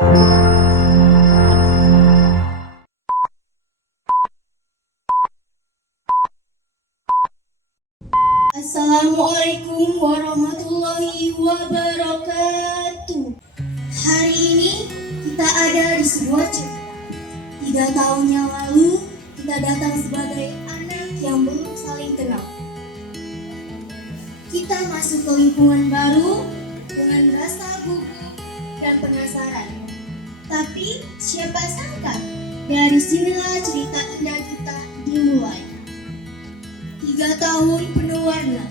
Assalamualaikum warahmatullahi wabarakatuh. Hari ini kita ada di sebuah cerita. 3 tahun yang lalu kita datang sebagai anak yang belum saling kenal. Kita masuk ke lingkungan baru dengan rasa gugup dan penasaran. Tapi siapa sangka dari sinilah cerita indah kita dimulai. 3 tahun penuh warna,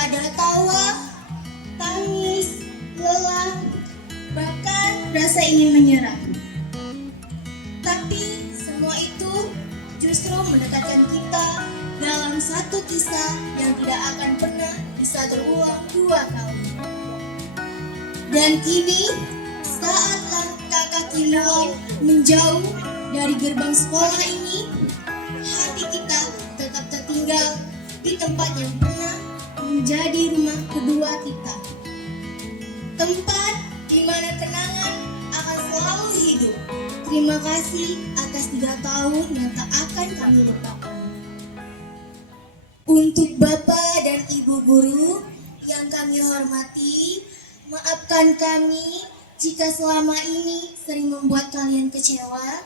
ada tawa, tangis, lelah, bahkan rasa ingin menyerah. Tapi semua itu justru mendekatkan kita dalam satu kisah yang tidak akan pernah bisa terulang 2 kali. Dan kini saat langkah kaki mulai menjauh dari gerbang sekolah ini, hati kita tetap tertinggal di tempat yang pernah menjadi rumah kedua kita. Tempat di mana kenangan akan selalu hidup. Terima kasih atas 3 tahun yang tak akan kami lupakan. Untuk Bapak dan Ibu guru yang kami hormati, maafkan kami jika selama ini sering membuat kalian kecewa,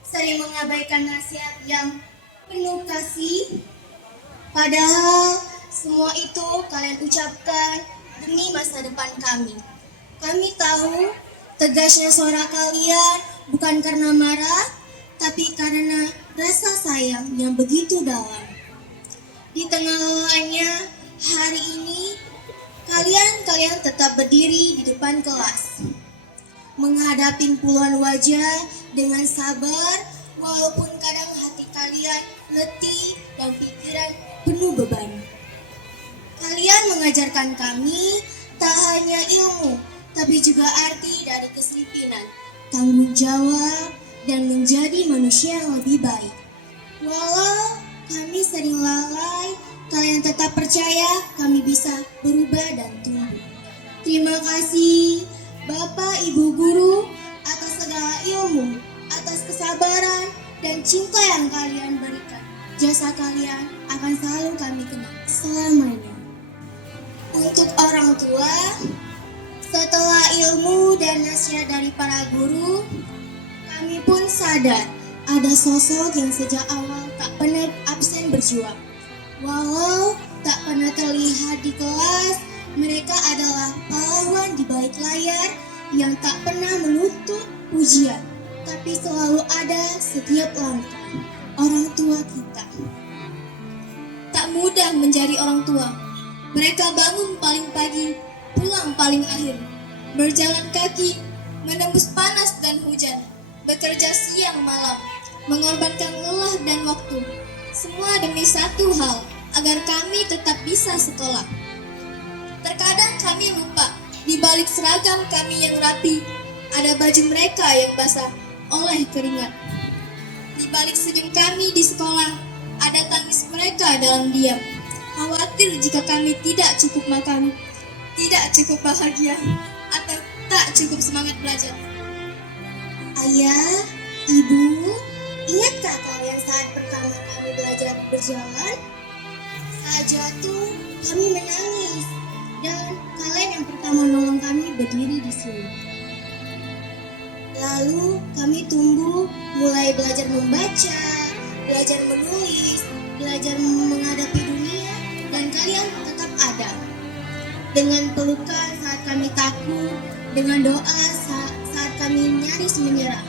sering mengabaikan nasihat yang penuh kasih. Padahal semua itu kalian ucapkan demi masa depan kami. Kami tahu tegasnya suara kalian bukan karena marah, tapi karena rasa sayang yang begitu dalam. Di tengah lelahnya hari ini, kalian tetap berdiri di depan kelas, menghadapi puluhan wajah dengan sabar, walaupun kadang hati kalian letih dan pikiran penuh beban. Kalian mengajarkan kami tak hanya ilmu, tapi juga arti dari keselipingan, tanggung jawab, dan menjadi manusia yang lebih baik. Walau kami sering lalai, kalian tetap percaya kami bisa berubah dan tumbuh. Terima kasih Bapak Ibu guru atas segala ilmu, atas kesabaran dan cinta yang kalian berikan. Jasa kalian akan selalu kami kenang selamanya. Untuk orang tua, setelah ilmu dan nasihat dari para guru, kami pun sadar ada sosok yang sejak awal tak pernah absen berjuang. Walau tak pernah terlihat di kelas, mereka adalah pahlawan di balik layar yang tak pernah menuntut pujian, tapi selalu ada setiap langkah. Orang tua kita tak mudah menjadi orang tua. Mereka bangun paling pagi, pulang paling akhir, berjalan kaki, menembus panas dan hujan, bekerja siang malam, mengorbankan lelah dan waktu. Semua demi satu hal, agar kami tetap bisa sekolah. Terkadang kami lupa, di balik seragam kami yang rapi, ada baju mereka yang basah oleh keringat. Di balik senyum kami di sekolah, ada tangis mereka dalam diam. Khawatir jika kami tidak cukup makan, tidak cukup bahagia, atau tak cukup semangat belajar. Ayah, Ibu, ingatkah kalian saat pertama kami belajar berjalan? Saat jatuh, kami menangis, dan kalian yang pertama nolong kami berdiri di sini. Lalu kami tumbuh, mulai belajar membaca, belajar menulis, belajar menghadapi dunia, dan kalian tetap ada. Dengan pelukan saat kami takut, dengan doa saat kami nyaris menyerah.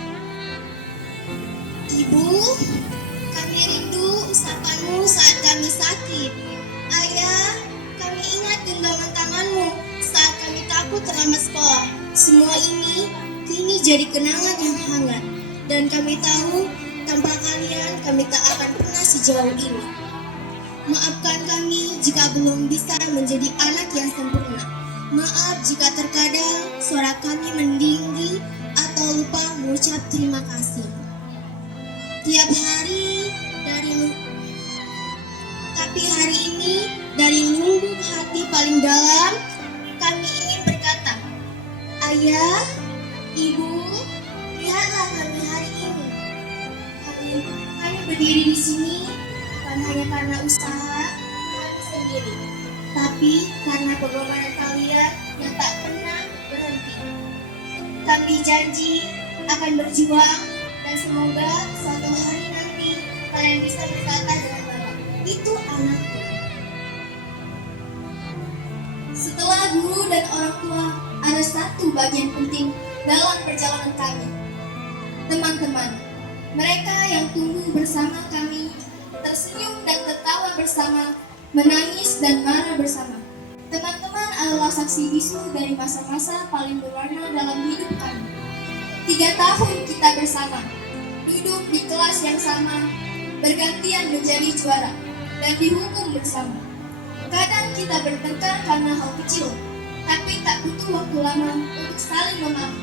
Ibu, kami rindu usapanmu saat kami sakit. Ayah, kami ingat genggaman tanganmu saat kami takut terlambat sekolah. Semua ini kini jadi kenangan yang hangat, dan kami tahu tanpa kalian kami tak akan pernah sejauh ini. Maafkan kami jika belum bisa menjadi anak yang sempurna. Maaf jika terkadang suara kami meninggi atau lupa mengucap terima kasih. Tiap hari tapi hari ini dari lubuk hati paling dalam kami ingin berkata, Ayah, Ibu, lihatlah kami hari ini. Kami berdiri di sini bukan hanya karena usaha kami sendiri, tapi karena pengorbanan kalian yang tak pernah berhenti. Kami janji akan berjuang dan semoga suatu hari nanti kalian bisa berkata dengan Bapak, itu anakku. Setelah guru dan orang tua, ada satu bagian penting dalam perjalanan kami. Teman-teman, mereka yang tumbuh bersama kami, tersenyum dan tertawa bersama, menangis dan marah bersama. Teman-teman adalah saksi bisu dari masa-masa paling berwarna dalam hidup kami. 3 tahun kita bersama, duduk di kelas yang sama, bergantian menjadi juara, dan dihukum bersama. Kadang kita bertengkar karena hal kecil, tapi tak butuh waktu lama untuk saling memaafkan.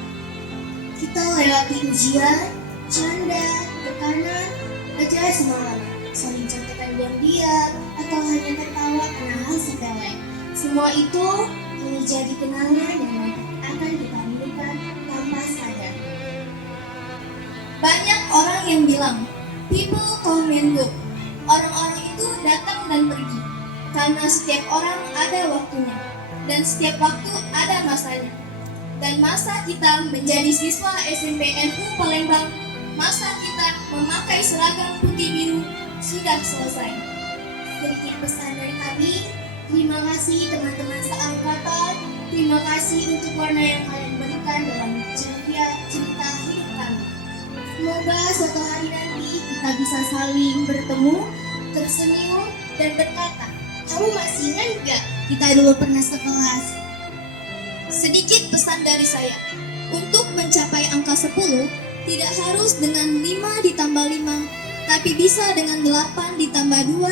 Kita lewati ujian, canda, tekanan, belajar semalam, saling contekan diam-diam, atau hanya tertawa karena hal sepele. Semua itu menjadi kenangan yang nanti akan kita rindukan tanpa sadar. Banyak orang yang bilang, people come and go. Orang-orang itu datang dan pergi, karena setiap orang ada waktunya, dan setiap waktu ada masanya. Dan masa kita menjadi siswa SMP NU Palembang, masa kita memakai seragam putih biru sudah selesai. Sedikit pesan dari kami, terima kasih teman-teman seangkatan, terima kasih untuk warna yang kalian berikan dalam cerita hidup kami. Semoga suatu hari nanti kita bisa saling bertemu, tersenyum, dan berkata, kamu masih ingat gak kita dulu pernah sekelas? Sedikit pesan dari saya, untuk mencapai angka 10, tidak harus dengan 5 ditambah 5, tapi bisa dengan 8 ditambah 2,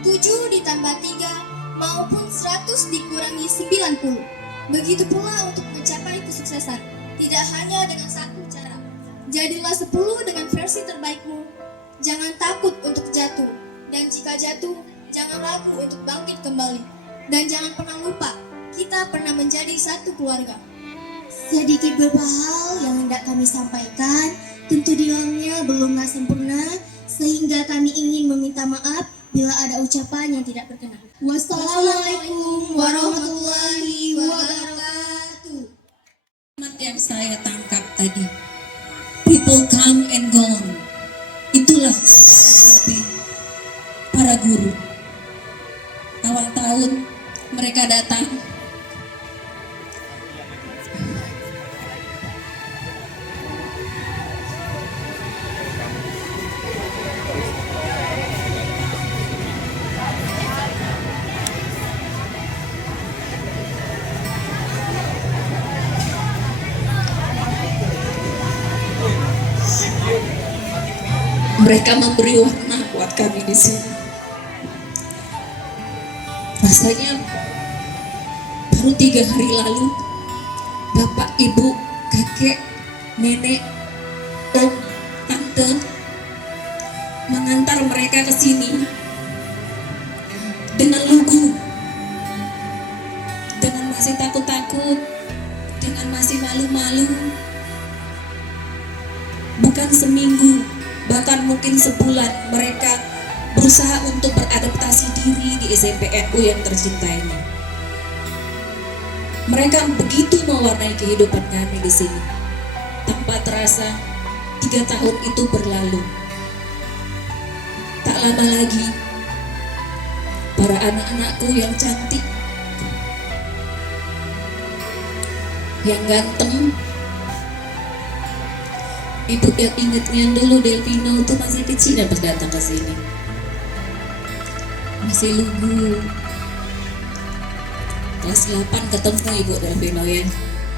7 ditambah 3, maupun 100 dikurangi 90. Begitu pula untuk mencapai kesuksesan, tidak hanya dengan satu cara. Jadilah 10 dengan versi terbaikmu. Jangan takut untuk jatuh, dan jika jatuh, jangan ragu untuk bangkit kembali. Dan jangan pernah lupa, kita pernah menjadi satu keluarga. Sedikit beberapa hal yang hendak kami sampaikan, tentu di dalamnya belumlah sempurna, sehingga kami ingin meminta maaf bila ada ucapan yang tidak berkenan. Wassalamualaikum warahmatullahi wabarakatuh. Yang saya tangkap tadi, people come and gone. Itulah para guru. Awal tahun mereka datang, mereka memberi warna buat kami di sini. Rasanya baru 3 hari lalu, bapak, ibu, kakek, nenek, om, tante mengantar mereka ke sini dengan lugu, dengan masih takut-takut, dengan masih malu-malu. Bukan seminggu, bahkan mungkin sebulan mereka berusaha untuk beradaptasi diri di SMP NU yang tercinta ini. Mereka begitu mewarnai kehidupan kami di sini. Tanpa terasa 3 tahun itu berlalu. Tak lama lagi, para anak-anakku yang cantik, yang ganteng. Ibu ingatnya dulu Delvino tuh masih kecil dan pas datang ke sini masih lugu. Kelas 8 ketemu Ibu Delvino ya,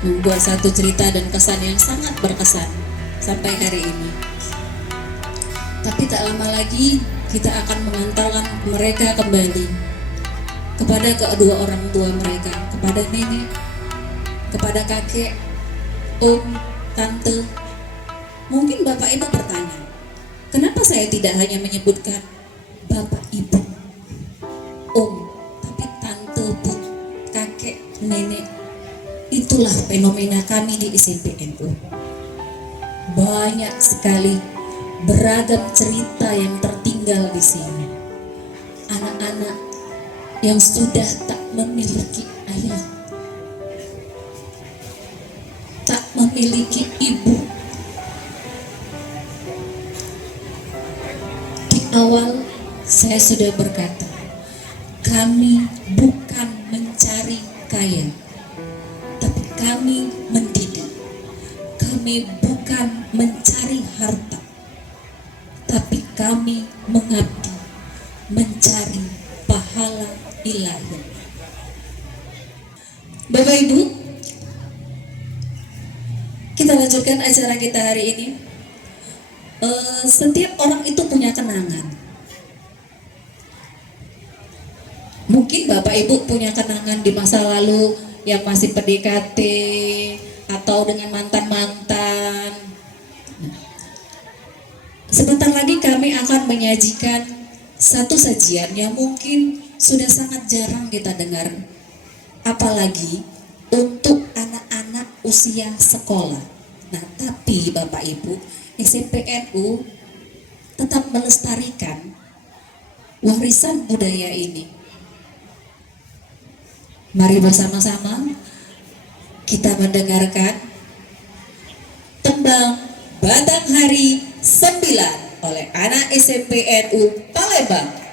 membuat satu cerita dan kesan yang sangat berkesan sampai hari ini. Tapi tak lama lagi kita akan mengantarkan mereka kembali kepada kedua orang tua mereka, kepada nenek, kepada kakek, om, tante. Mungkin Bapak Ibu bertanya, kenapa saya tidak hanya menyebutkan Bapak Ibu, om, tapi tante, bu, kakek, nenek. Itu itulah fenomena kami di SMPNU. Banyak sekali beragam cerita yang tertinggal di sini. Anak-anak yang sudah tak memiliki ayah, tak memiliki ibu. Di awal saya sudah berkata, kami bukan mencari kaya, tapi kami mendidik. Kami bukan mencari harta, tapi kami mengabdi, mencari pahala ilahi. Bapak Ibu, kita lanjutkan acara kita hari ini. Setiap orang itu punya kenangan. Mungkin Bapak Ibu punya kenangan di masa lalu yang masih PDKT atau dengan mantan-mantan. Sebentar lagi kami akan menyajikan satu sajian yang mungkin sudah sangat jarang kita dengar, apalagi untuk anak-anak usia sekolah. Nah, tapi Bapak Ibu, SMPNU tetap melestarikan warisan budaya ini. Mari bersama-sama kita mendengarkan tembang Batang Hari 9 oleh anak SMPNU Palembang.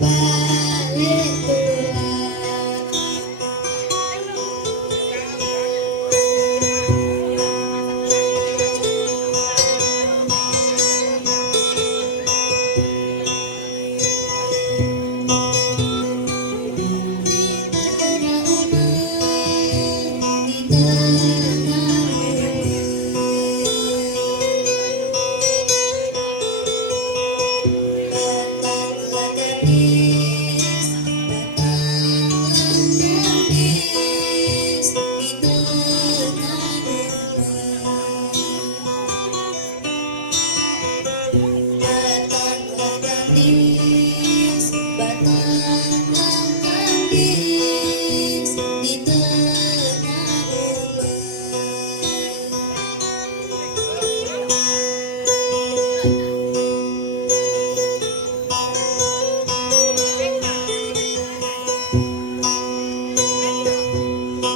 balik pulang.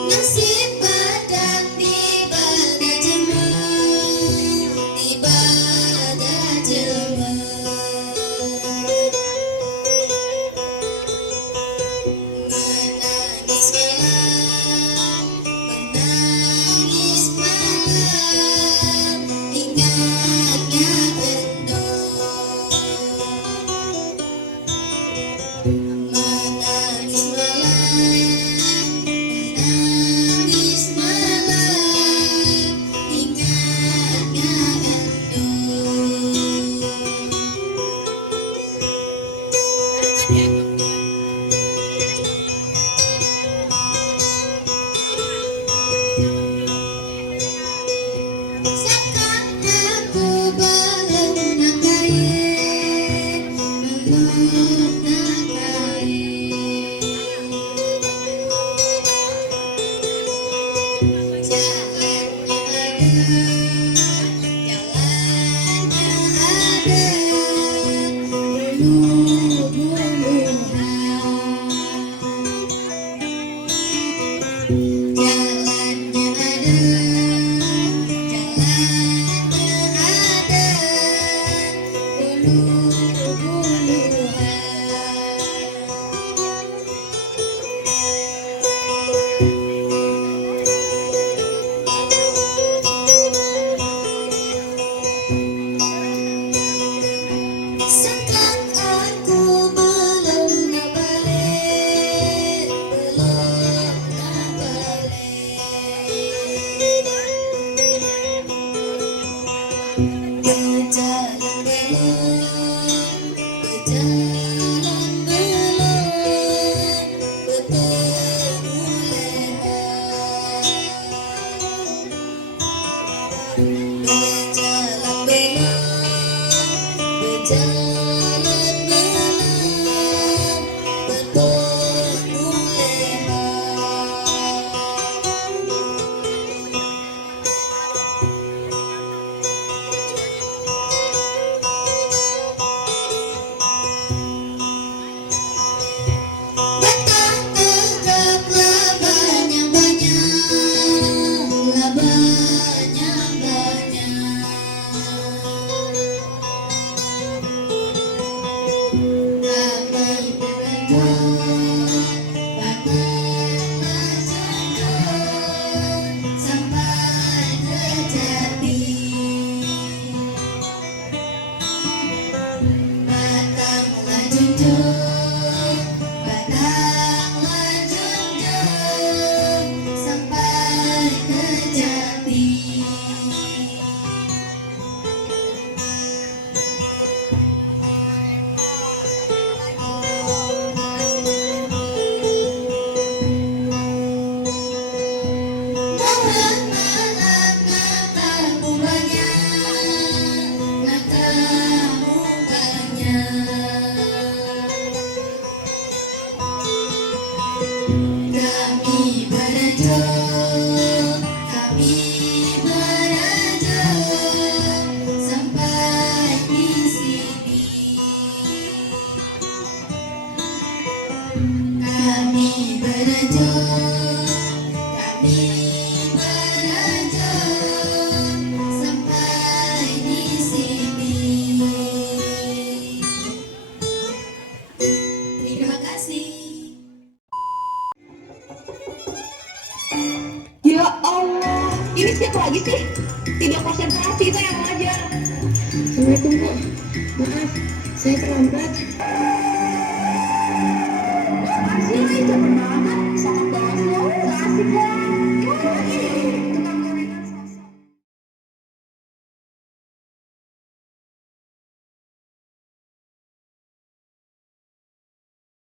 Nasib badan tiba dah jema, tiba dah jema. Menangis malam, menangis malam, ingatnya kendor. Menangis malam, menangis malam, ingatnya endor. Sekarang aku belum nak kain, belum nak kain. Jalannya ada, jalannya ada, bulu-buluhan. Jalannya ada, jalannya ada, bulu-buluhan. Sekarang aku belum nak balik, belum nak balik. Berjalan belum, berjalan belum, bertemu lehat. Berjalan belum, berjalan belum, bertemu Datang tegaplah banyak-banyaklah banyak-banyak. Kami berlanjut, bangunlah junjung sampai ke Jati. Batanglah junjung, batanglah junjung sampai ke Jati. Mohon maaf nakalmu banyak, nakalmu banyak. Kami berlanjut, kami berlanjut sampai di sini. Kami berlanjut, kami berlanjut sampai di sini. siapa lagi sih? Tidak konsentrasi itu yang mengajar. Assalamualaikum Bu. Maaf, saya terlambat.